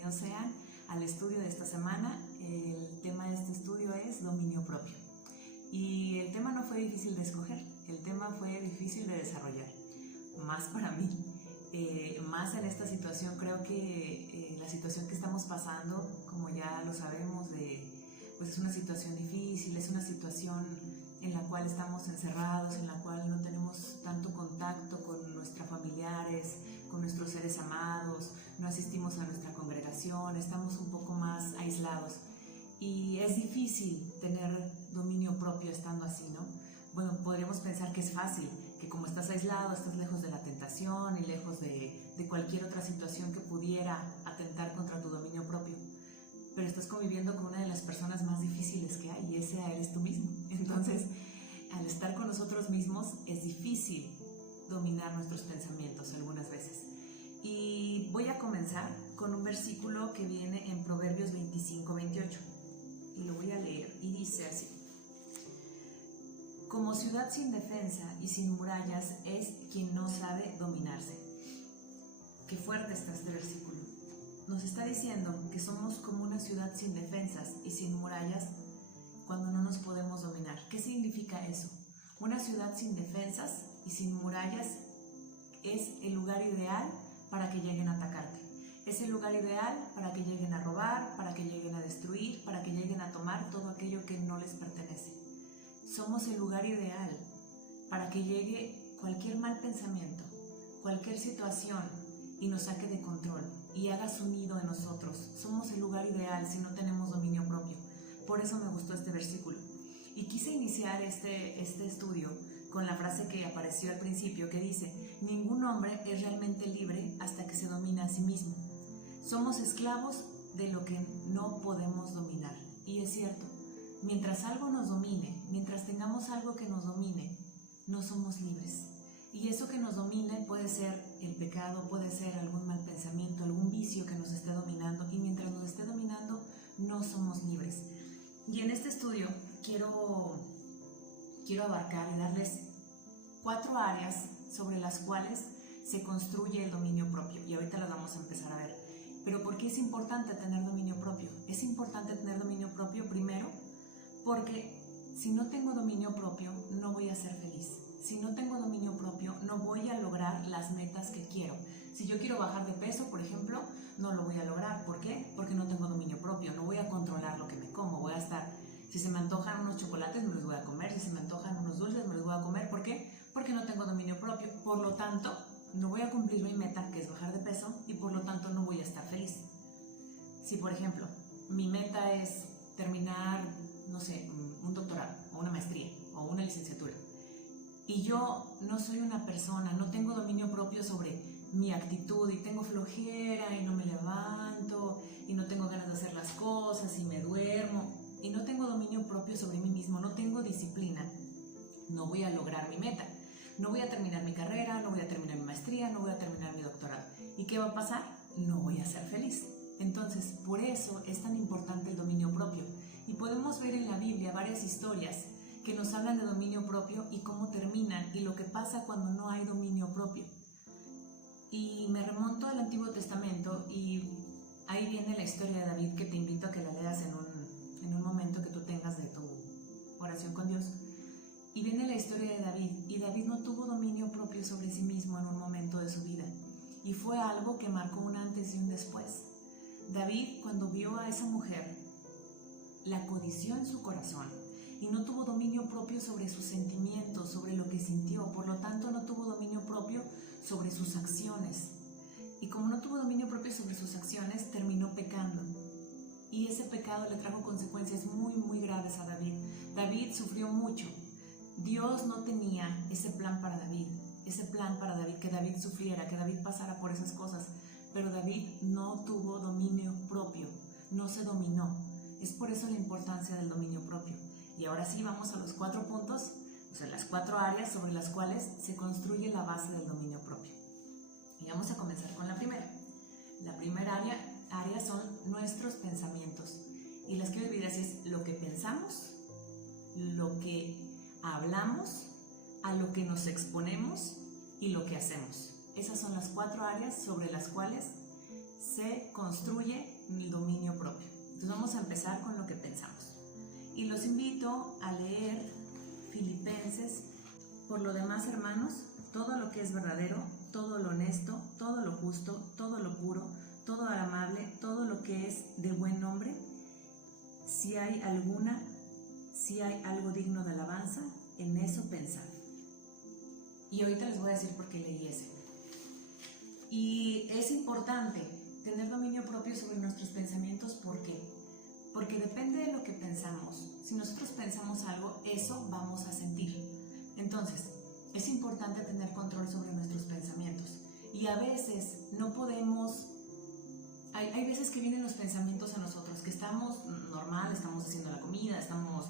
bienvenidos sean al estudio de esta semana. El tema de este estudio es dominio propio. Y el tema no fue difícil de escoger, el tema fue difícil de desarrollar, más para mí. Más en esta situación, creo que la situación que estamos pasando, como ya lo sabemos, pues es una situación difícil, es una situación en la cual estamos encerrados, en la cual no tenemos tanto contacto con nuestros familiares, con nuestros seres amados, no asistimos a nuestra congregación, estamos un poco más aislados y es difícil tener dominio propio estando así, ¿no? Bueno, podríamos pensar que es fácil, que como estás aislado, estás lejos de la tentación y lejos de cualquier otra situación que pudiera atentar contra tu dominio propio, pero estás conviviendo con una de las personas más difíciles que hay y esa eres tú mismo. Entonces, al estar con nosotros mismos es difícil dominar nuestros pensamientos algunas veces. Y voy a comenzar con un versículo que viene en Proverbios 25-28 y lo voy a leer y dice así: como ciudad sin defensa y sin murallas es quien no sabe dominarse. Qué fuerte está este versículo. Nos está diciendo que somos como una ciudad sin defensas y sin murallas cuando no nos podemos dominar. ¿Qué significa eso? Una ciudad sin defensas y sin murallas es el lugar ideal para que lleguen a atacarte. Es el lugar ideal para que lleguen a robar, para que lleguen a destruir, para que lleguen a tomar todo aquello que no les pertenece. Somos el lugar ideal para que llegue cualquier mal pensamiento, cualquier situación y nos saque de control y haga su nido en nosotros. Somos el lugar ideal si no tenemos dominio propio. Por eso me gustó este versículo. Y quise iniciar este estudio con la frase que apareció al principio que dice: ningún hombre es realmente libre hasta que se domina a sí mismo. Somos esclavos de lo que no podemos dominar. Y es cierto, mientras algo nos domine, mientras tengamos algo que nos domine, no somos libres. Y eso que nos domine puede ser el pecado, puede ser algún mal pensamiento, algún vicio que nos esté dominando, y mientras nos esté dominando no somos libres. Y en este estudio quiero abarcar y darles 4 áreas sobre las cuales se construye el dominio propio, y ahorita las vamos a empezar a ver. Pero ¿por qué es importante tener dominio propio? Es importante tener dominio propio primero porque si no tengo dominio propio no voy a ser feliz. Si no tengo dominio propio, no voy a lograr las metas que quiero. Si yo quiero bajar de peso, por ejemplo, no lo voy a lograr. ¿Por qué? Porque no tengo dominio propio. No voy a controlar lo que me como. Voy a estar, si se me antojan unos chocolates, me los voy a comer. Si se me antojan unos dulces, me los voy a comer. ¿Por qué? Porque no tengo dominio propio. Por lo tanto, no voy a cumplir mi meta, que es bajar de peso, y por lo tanto no voy a estar feliz. Si, por ejemplo, mi meta es terminar, no sé, un doctorado, o una maestría, o una licenciatura, y yo no soy una persona, no tengo dominio propio sobre mi actitud y tengo flojera y no me levanto y no tengo ganas de hacer las cosas y me duermo y no tengo dominio propio sobre mí mismo, no tengo disciplina, no voy a lograr mi meta, no voy a terminar mi carrera, no voy a terminar mi maestría, no voy a terminar mi doctorado. ¿Y qué va a pasar? No voy a ser feliz. Entonces, por eso es tan importante el dominio propio. Y podemos ver en la Biblia varias historias que nos hablan de dominio propio y cómo terminan y lo que pasa cuando no hay dominio propio. Y me remonto al Antiguo Testamento y ahí viene la historia de David, que te invito a que la leas en un momento que tú tengas de tu oración con Dios. Y viene la historia de David, y David no tuvo dominio propio sobre sí mismo en un momento de su vida. Y fue algo que marcó un antes y un después. David, cuando vio a esa mujer, la codició en su corazón y no tuvo dominio propio sobre sus sentimientos, sobre lo que sintió. Por lo tanto, no tuvo dominio propio sobre sus acciones. Y como no tuvo dominio propio sobre sus acciones, terminó pecando. Y ese pecado le trajo consecuencias muy, muy graves a David. David sufrió mucho. Dios no tenía ese plan para David, que David sufriera, que David pasara por esas cosas. Pero David no tuvo dominio propio, no se dominó. Es por eso la importancia del dominio propio. Y ahora sí vamos a los 4 puntos, o sea, las 4 áreas sobre las cuales se construye la base del dominio propio. Y vamos a comenzar con la primera. La primera área son nuestros pensamientos. Y las quiero dividir así: es lo que pensamos, lo que hablamos, a lo que nos exponemos y lo que hacemos. Esas son las 4 áreas sobre las cuales se construye el dominio propio. Entonces vamos a empezar con lo que pensamos. Y los invito a leer Filipenses. Por lo demás, hermanos, todo lo que es verdadero, todo lo honesto, todo lo justo, todo lo puro, todo lo amable, todo lo que es de buen nombre, si hay algo digno de alabanza, en eso pensad. Y ahorita les voy a decir por qué leí ese. Y es importante tener dominio propio sobre nuestros pensamientos. ¿Por qué? Porque depende de lo que pensamos. Si nosotros pensamos algo, eso vamos a sentir. Entonces, es importante tener control sobre nuestros pensamientos. Y a veces no podemos... Hay veces que vienen los pensamientos a nosotros, que estamos normal, estamos haciendo la comida, estamos,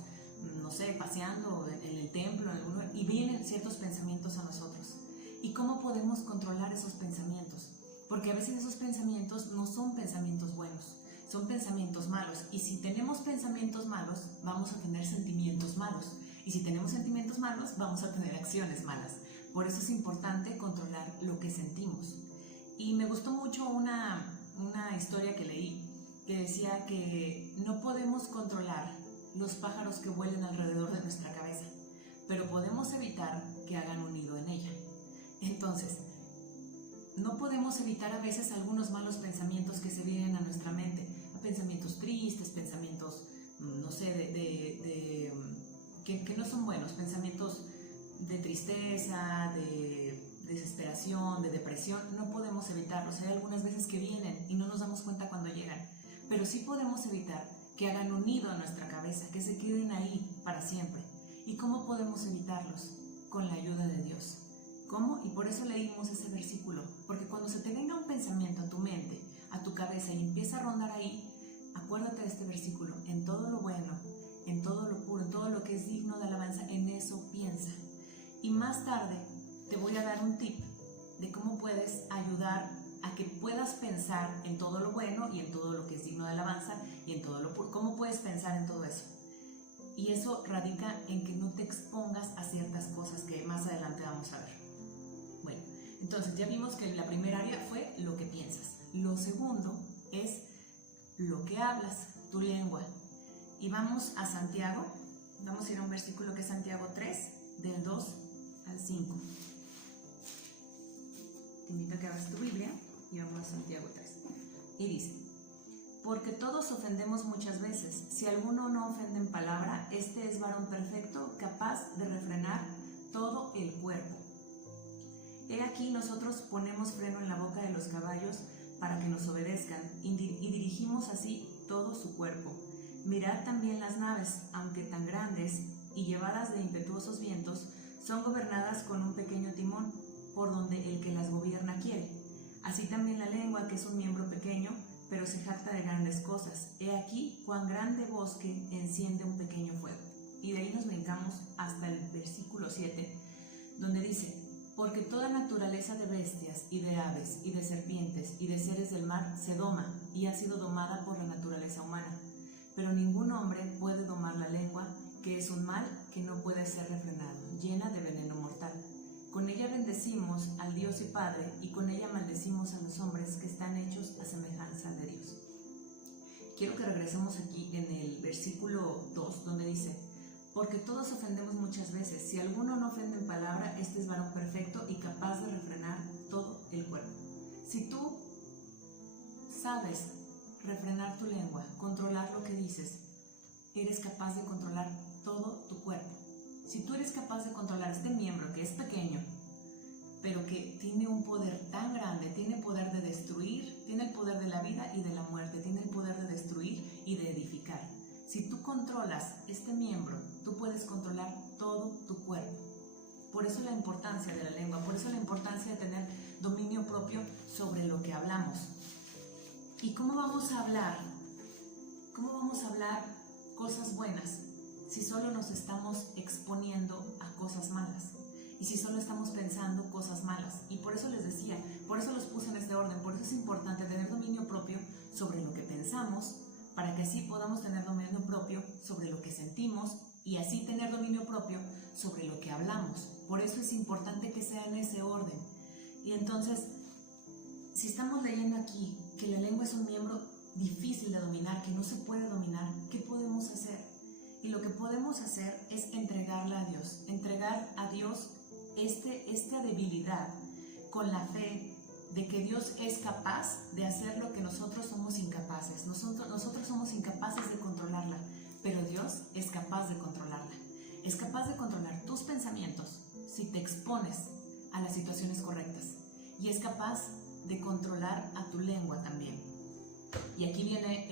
no sé, paseando en el templo, y vienen ciertos pensamientos a nosotros. ¿Y cómo podemos controlar esos pensamientos? Porque a veces esos pensamientos no son pensamientos buenos, son pensamientos malos. Y si tenemos pensamientos malos, vamos a tener sentimientos malos. Y si tenemos sentimientos malos, vamos a tener acciones malas. Por eso es importante controlar lo que sentimos. Y me gustó mucho una historia que leí que decía que no podemos controlar los pájaros que vuelen alrededor de nuestra cabeza, pero podemos evitar que hagan un nido en ella. Entonces, no podemos evitar a veces algunos malos pensamientos que se vienen a nuestra mente, pensamientos tristes, pensamientos, no sé, que no son buenos, pensamientos de tristeza, de desesperación, de depresión. No podemos evitarlos. Hay algunas veces que vienen y no nos damos cuenta cuando llegan, pero sí podemos evitar que hagan un nido en nuestra cabeza, que se queden ahí para siempre. ¿Y cómo podemos evitarlos? Con la ayuda de Dios. ¿Cómo? Y por eso leímos ese versículo, porque cuando se te venga un pensamiento a tu mente, a tu cabeza, y empieza a rondar ahí, acuérdate de este versículo: en todo lo bueno, en todo lo puro, en todo lo que es digno de alabanza, en eso piensa. Y más tarde te voy a dar un tip de cómo puedes ayudar a que puedas pensar en todo lo bueno y en todo lo que es digno de alabanza y en todo lo puro. ¿Cómo puedes pensar en todo eso? Y eso radica en que no te expongas a ciertas cosas que más adelante vamos a ver. Bueno, entonces ya vimos que la primera área fue lo que piensas. Lo segundo es lo que hablas, tu lengua. Y vamos a Santiago. Vamos a ir a un versículo que es Santiago 3, del 2 al 5. Te invito a que abras tu Biblia y vamos a Santiago 3. Y dice: porque todos ofendemos muchas veces. Si alguno no ofende en palabra, este es varón perfecto, capaz de refrenar todo el cuerpo. He aquí, nosotros ponemos freno en la boca de los caballos para que nos obedezcan, y dirigimos así todo su cuerpo. Mirad también las naves, aunque tan grandes y llevadas de impetuosos vientos, son gobernadas con un pequeño timón, por donde el que las gobierna quiere. Así también la lengua, que es un miembro pequeño, pero se jacta de grandes cosas. He aquí cuán grande bosque enciende un pequeño fuego. Y de ahí nos brincamos hasta el versículo 7, donde dice: porque toda naturaleza de bestias y de aves y de serpientes y de seres del mar se doma y ha sido domada por la naturaleza humana. Pero ningún hombre puede domar la lengua, que es un mal que no puede ser refrenado, llena de veneno mortal. Con ella bendecimos al Dios y Padre, y con ella maldecimos a los hombres que están hechos a semejanza de Dios. Quiero que regresemos aquí en el versículo 2, donde dice: porque todos ofendemos muchas veces. Si alguno no ofende en palabra, este es varón perfecto y capaz de refrenar todo el cuerpo. Si tú sabes refrenar tu lengua, controlar lo que dices, eres capaz de controlar todo tu cuerpo. Si tú eres capaz de controlar este miembro que es pequeño, pero que tiene un poder tan grande, tiene poder de destruir, tiene el poder de la vida y de la muerte, tiene el poder de destruir y de edificar. Si tú controlas este miembro, tú puedes controlar todo tu cuerpo. Por eso la importancia de la lengua, por eso la importancia de tener dominio propio sobre lo que hablamos. ¿Y cómo vamos a hablar? ¿Cómo vamos a hablar cosas buenas si solo nos estamos exponiendo a cosas malas? Y si solo estamos pensando cosas malas. Y por eso les decía, por eso los puse en este orden, por eso es importante tener dominio propio sobre lo que pensamos, para que así podamos tener dominio propio sobre lo que sentimos y así tener dominio propio sobre lo que hablamos. Por eso es importante que sea en ese orden. Y entonces, si estamos leyendo aquí que la lengua es un miembro difícil de dominar, que no se puede dominar, ¿qué podemos hacer? Y lo que podemos hacer es entregarla a Dios, entregar a Dios esta debilidad con la fe de que Dios es capaz de hacer lo que nosotros somos incapaces. Nosotros somos incapaces de controlarla, pero Dios es capaz de controlarla. Es capaz de controlar tus pensamientos si te expones a las situaciones correctas, y es capaz de controlar a tu lengua también. Y aquí viene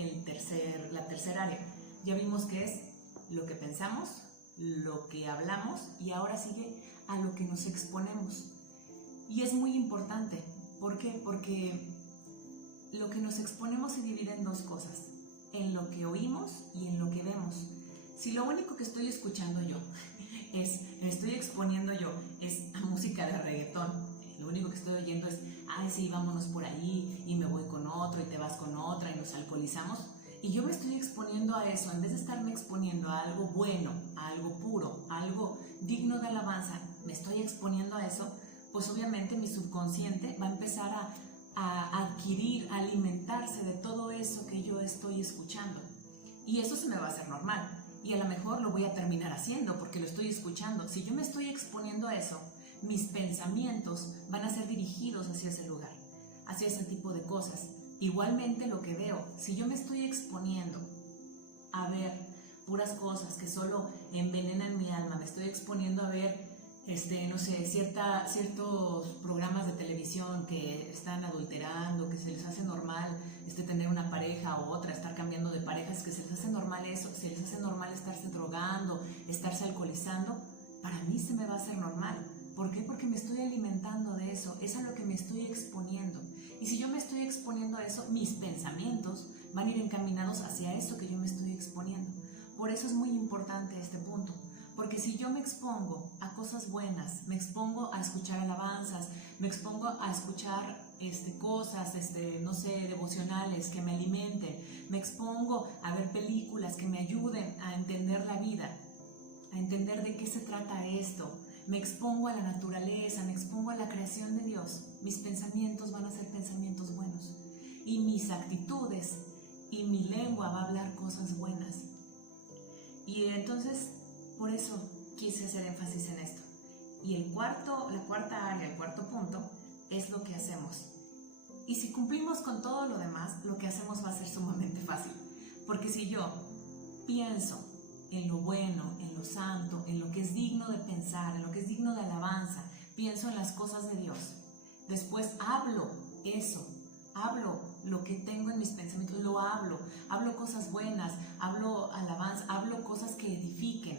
la tercera área. Ya vimos que es lo que pensamos, lo que hablamos, y ahora sigue a lo que nos exponemos. Y es muy importante. ¿Por qué? Porque lo que nos exponemos se divide en dos cosas: en lo que oímos y en lo que vemos. Si lo único que estoy escuchando yo me estoy exponiendo yo es a música de reggaetón, lo único que estoy oyendo es, ay sí, vámonos por ahí, y me voy con otro, y te vas con otra, y nos alcoholizamos, y yo me estoy exponiendo a eso, en vez de estarme exponiendo a algo bueno, a algo puro, a algo digno de alabanza, me estoy exponiendo a eso, pues obviamente mi subconsciente va a empezar a adquirir, a alimentarse de todo eso que yo estoy escuchando, y eso se me va a hacer normal. Y a lo mejor lo voy a terminar haciendo porque lo estoy escuchando. Si yo me estoy exponiendo a eso, mis pensamientos van a ser dirigidos hacia ese lugar, hacia ese tipo de cosas. Igualmente lo que veo, si yo me estoy exponiendo a ver puras cosas que solo envenenan mi alma, me estoy exponiendo a ver, no sé, ciertos programas de televisión que están adulterando, que se les hace normal tener una pareja o otra, estar cambiando de parejas, que se les hace normal eso, se les hace normal estarse drogando, estarse alcoholizando, para mí se me va a hacer normal. ¿Por qué? Porque me estoy alimentando de eso, es a lo que me estoy exponiendo. Y si yo me estoy exponiendo a eso, mis pensamientos van a ir encaminados hacia eso que yo me estoy exponiendo. Por eso es muy importante este punto. Porque si yo me expongo a cosas buenas, me expongo a escuchar alabanzas, me expongo a escuchar cosas, no sé, devocionales que me alimenten, me expongo a ver películas que me ayuden a entender la vida, a entender de qué se trata esto, me expongo a la naturaleza, me expongo a la creación de Dios, mis pensamientos van a ser pensamientos buenos, y mis actitudes y mi lengua va a hablar cosas buenas. Y entonces, por eso quise hacer énfasis en esto. Y la cuarta área, el cuarto punto, es lo que hacemos. Y si cumplimos con todo lo demás, lo que hacemos va a ser sumamente fácil. Porque si yo pienso en lo bueno, en lo santo, en lo que es digno de pensar, en lo que es digno de alabanza, pienso en las cosas de Dios, después hablo eso, hablo lo que tengo en mis pensamientos, lo hablo cosas buenas, hablo alabanza, hablo cosas que edifiquen,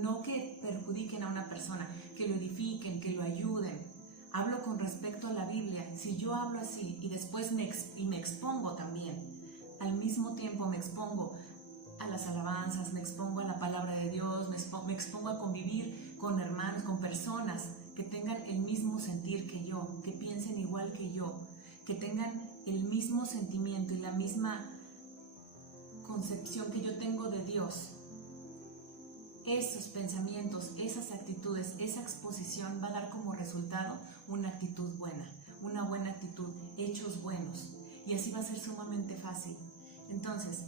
no que perjudiquen a una persona, que lo edifiquen, que lo ayuden. Hablo con respecto a la Biblia. Si yo hablo así y después me expongo también, al mismo tiempo me expongo a las alabanzas, me expongo a la palabra de Dios, me expongo a convivir con hermanos, con personas que tengan el mismo sentir que yo, que piensen igual que yo, que tengan el mismo sentimiento y la misma concepción que yo tengo de Dios. Esos pensamientos, esas actitudes, esa exposición va a dar como resultado una actitud buena, una buena actitud, hechos buenos, y así va a ser sumamente fácil. Entonces,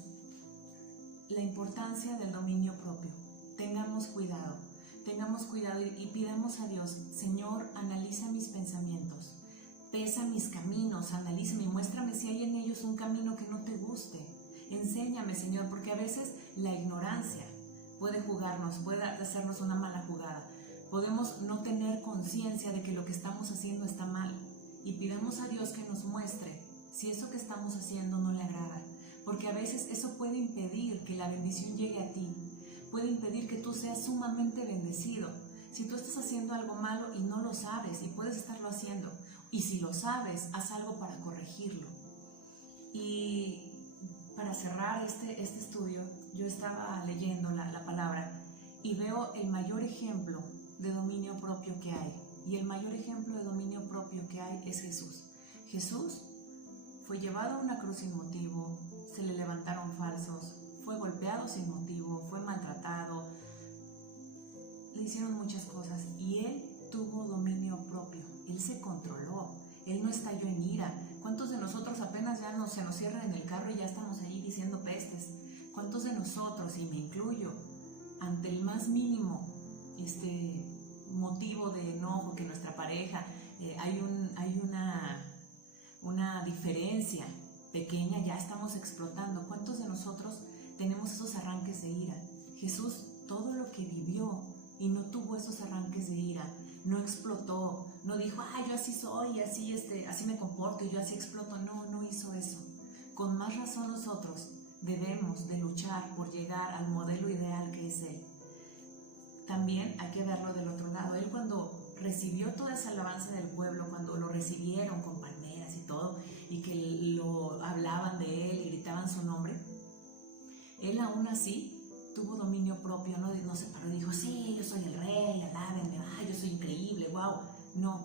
la importancia del dominio propio. Tengamos cuidado y pidamos a Dios: Señor, analiza mis pensamientos, pesa mis caminos, analízame y muéstrame si hay en ellos un camino que no te guste. Enséñame, Señor, porque a veces la ignorancia puede jugarnos, puede hacernos una mala jugada. Podemos no tener conciencia de que lo que estamos haciendo está mal, y pidamos a Dios que nos muestre si eso que estamos haciendo no le agrada, porque a veces eso puede impedir que la bendición llegue a ti, puede impedir que tú seas sumamente bendecido. Si tú estás haciendo algo malo y no lo sabes, y puedes estarlo haciendo, y si lo sabes, haz algo para corregirlo. Y para cerrar este estudio, yo estaba leyendo la palabra y veo el mayor ejemplo de dominio propio que hay. Y el mayor ejemplo de dominio propio que hay es Jesús. Jesús fue llevado a una cruz sin motivo, se le levantaron falsos, fue golpeado sin motivo, fue maltratado, le hicieron muchas cosas, y él tuvo dominio propio. Él se controló, él no estalló en ira, ¿Cuántos de nosotros apenas se nos cierra en el carro y ya estamos ahí diciendo pestes? ¿Cuántos de nosotros, y me incluyo, ante el más mínimo motivo de enojo que nuestra pareja, hay una diferencia pequeña, ya estamos explotando? ¿Cuántos de nosotros tenemos esos arranques de ira? Jesús, todo lo que vivió y no tuvo esos arranques de ira, no explotó, no dijo, yo así soy, así me comporto y yo así exploto. No hizo eso. Con más razón nosotros debemos de luchar por llegar al modelo ideal que es Él. También hay que verlo del otro lado. Él, cuando recibió toda esa alabanza del pueblo, cuando lo recibieron con palmeras y todo, y que lo hablaban de Él y gritaban su nombre, Él aún así tuvo dominio propio, no se paró y dijo, sí, yo soy el rey, alábenme, yo soy increíble, wow. No.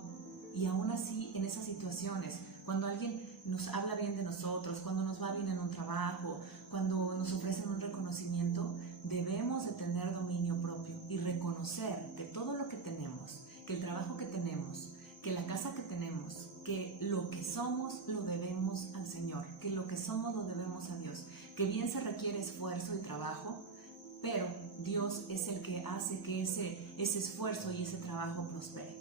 Y aún así, en esas situaciones, cuando alguien nos habla bien de nosotros, cuando nos va bien en un trabajo, cuando nos ofrecen un reconocimiento, debemos de tener dominio propio y reconocer que todo lo que tenemos, que el trabajo que tenemos, que la casa que tenemos, que lo que somos lo debemos al Señor, que lo que somos lo debemos a Dios, que bien se requiere esfuerzo y trabajo, pero Dios es el que hace que ese esfuerzo y ese trabajo prospere.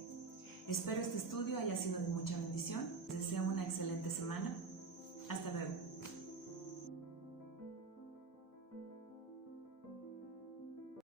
Espero este estudio haya sido de mucha bendición. Les deseo una excelente semana. Hasta luego.